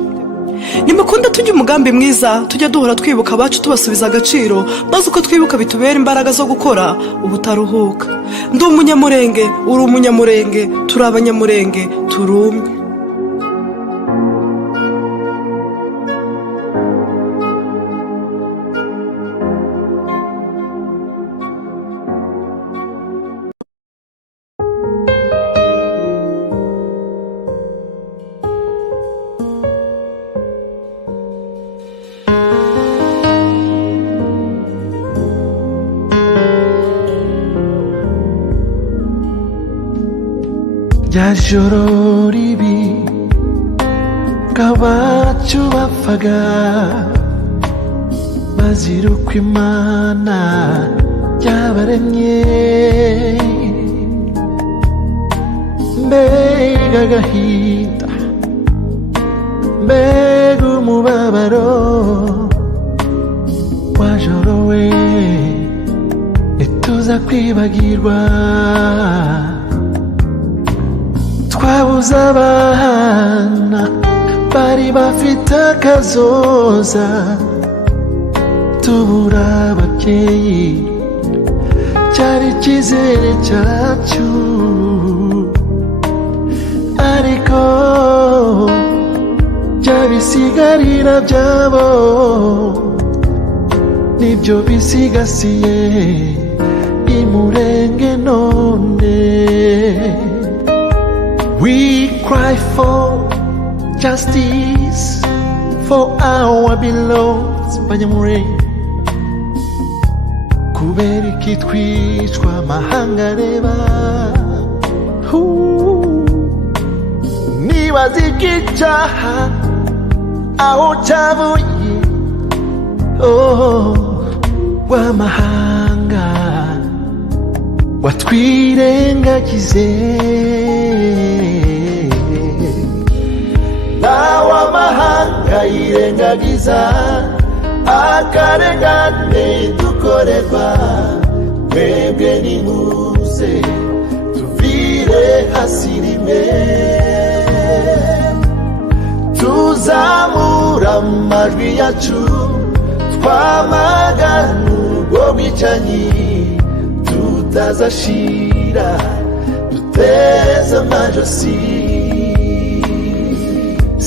Nimukunda tujye umugambi mwiza, tujya duhora twibuka abacu tubasubiza agaciro, maze uko twibuka bitubera imbaraga zo gukora ubutaruhuka. Ndi umunyamurenge, uri umunyamurenge, turi abanyamurenge, turi umwe. Joro ribi kabacu bapfaga baziruka Imana yabaremye. Mbega agahinda, mbega umubabaro wa joro we, ntituza kwibagirwa. Twabuze abana bari bafite akazoza, tubura ababyeyi cyari icyizere cyacu. Ariko bya bisigarira byabo nibyo bisigasiye IMURENGE none. We cry for justice for our beloved Banyamurenge. kubera iki twicwa amahanga areba nibaza igicaha aho cyavuye w'amahanga watwirengagize nawe amahanga yirengagiza akarengane dukorerwa mwebwe nimuze tuvire hasi rimwe tuzamura amajwi yacu twamagana ubwo bwicanyi tutazashira duteze amajosi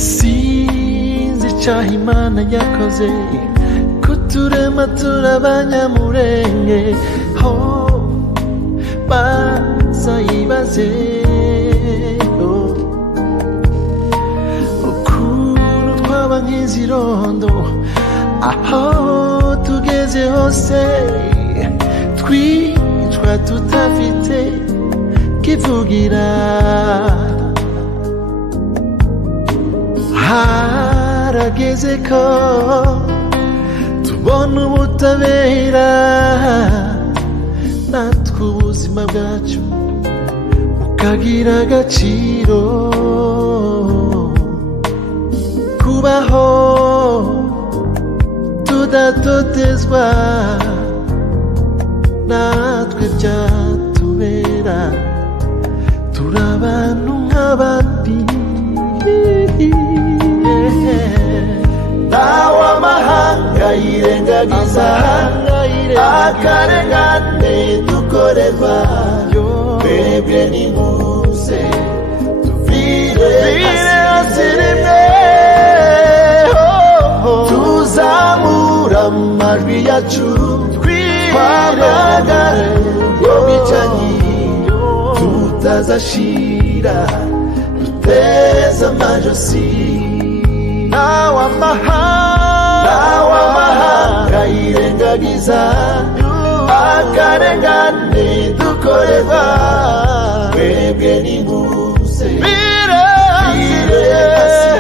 sinzi icyaha Imana yakoze kuturema turabanyamurenge ho bazayibaze ukuntu twaba nk'izirondo aho tugeze hose twicwa tutafite kivugira harageze ko tubona ubutabera natwe ubuzima bwacu bukagira agaciro kubaho tudatotezwa natwe byatubera turi abantu nk'abandi nawe amahanga yirengagiza akarengane dukorerwa twebwe nimuze tuvire hasi rimwe tuzamura amajwi yacu twamagana ubwo bwicanyi tutazashira duteze amajosi nawe amahanga yirengagiza akarengane dukorerwa twebwe nimuze tuvire hasi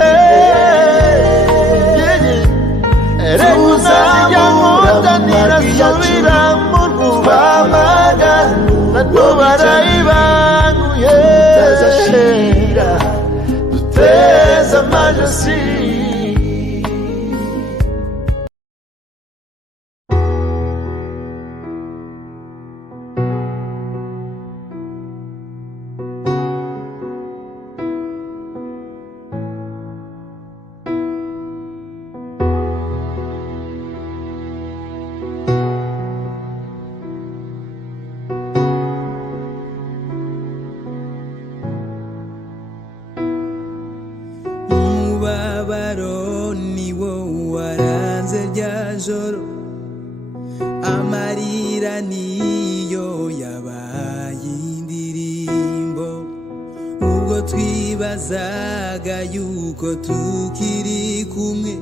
tuzamura amajwi yacu twamagana ubwo bwicanyi tutazashira duteze amajosi amarira niyo yabaye indirimbo ubwo twibazaga yuko tukiri kumwe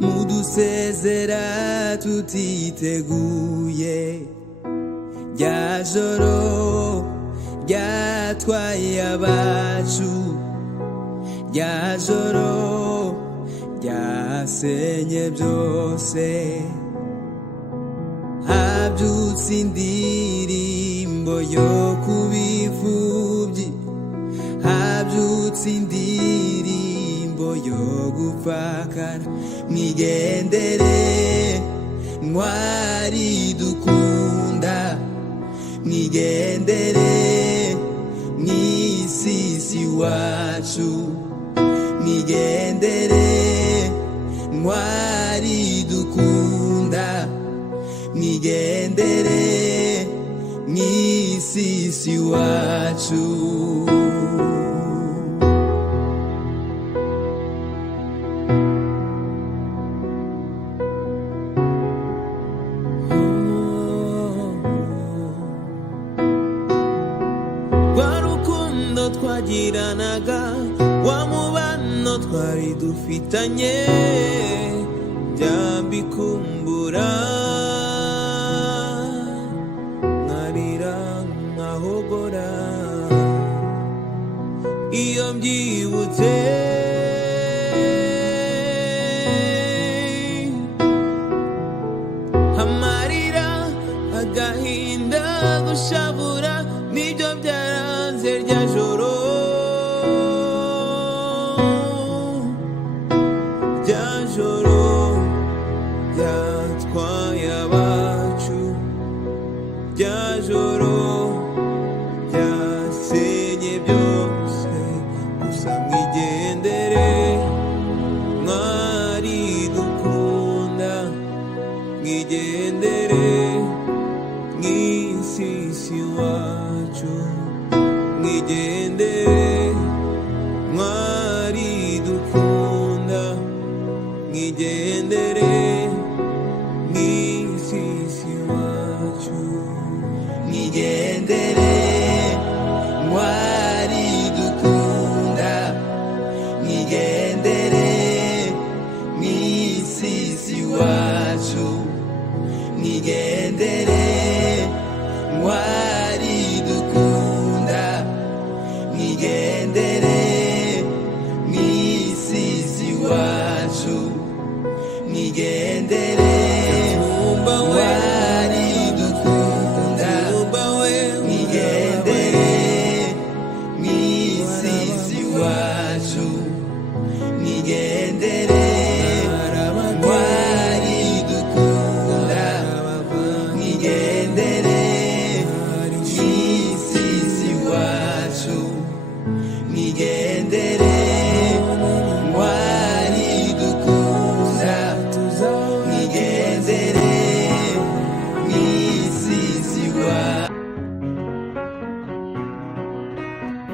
mudusezera tutiteguye rya joro ryatwaye abacu rya joro ryasenye byose habyutse indirimbo yo kubifubyi habyutse indirimbo yo gupfakara mwigendere ntwari dukunda mwigendere mw'isisi wacu mwigendere ntwari dukunda mwigendere mw'isisi wacu warukundo twagiranaga wa mubano twari dufitanye byambikumbura iyo mbyibutse amarira agahinda gushavura nibyo byaranze rya joro ryatwaye abacu rya joro ryasenye byose gusa mwigendere mwari dukunda mwigendere mwisisi wacu mwigendere mwari dukunda mwigendere mwisisi wacu mwigendere mwari dukunda mwigendere mwisisi wacu mwigendere mwari dukunda mwigendere mwisisi wacu mwigendere mwari dukunda mwigendere mwisisi wacu mwigendere mwari dukunda mwigendere mwisisi wacu mwigendere mwari dukunda mwigendere mwisisi wacu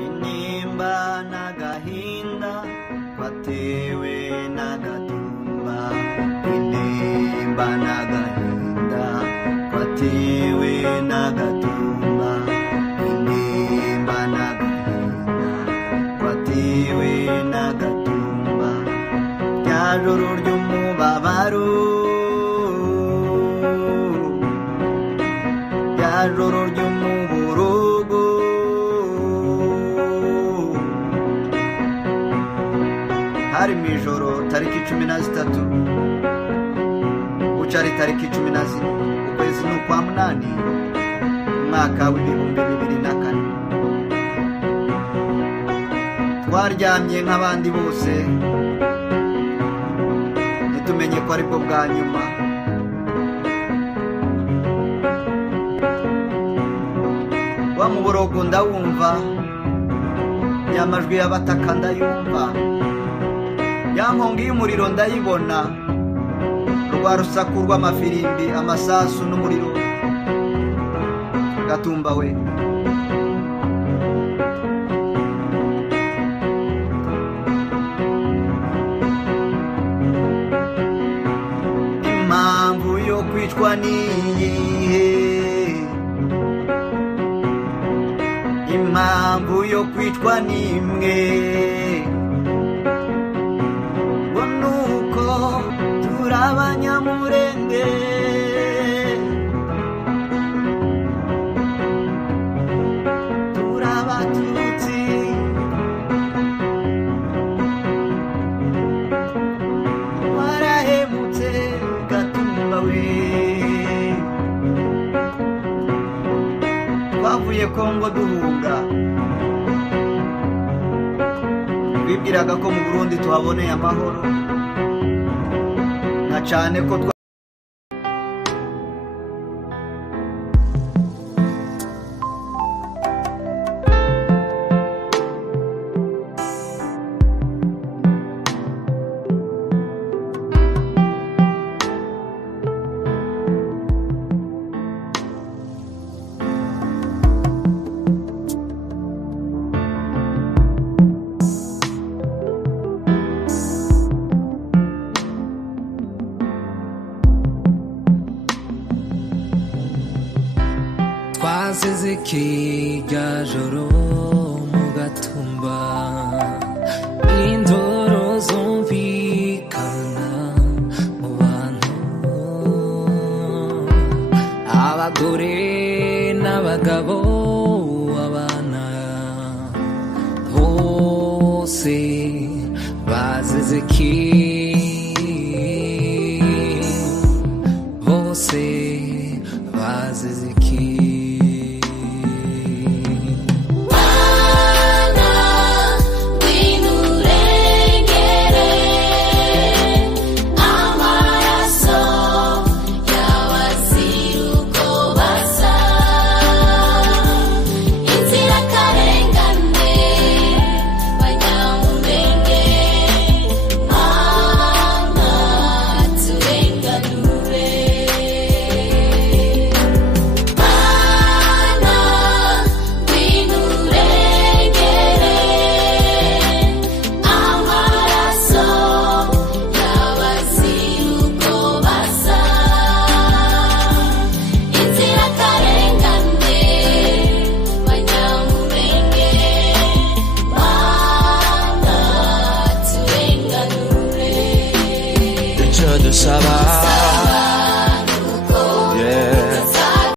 intimba n'agahinda kwatewe n'agatumba intimba n'agahinda kwatewe n'agatumba intimba n'agahinda kwatewe n'agatumba rya joro ry'umubabaro rya joro ry'umuborogo hari mu ijoro tariki 13 buca ari tariki 14 ukwezi n'ukwa munani umwaka w'ibihumbi 2004 twaryamye nk'abandi bose ntitumenye ko aribwo bwa nyuma wa muborogo ndawumva ya majwi y'abataka ndayumva ya nkongi y'umuriro ndayibona rwa rusaku rw'amafirimbi amasasu n'umuriro Gatumba we impamvu yo kwicwa niyihe impamvu yo kwicwa nimwe ngo nuko turabanyamurenge turabatutsi warahemutse Gatumba we twavuye Kongo duhunga bibwiraga ko mu Burundi tuhaboneye amahoro na cyane ko twasize kirya joro mu Gatumba indoro zumvikana mu bantu abagore n'abagabo abana bose bazize iki bose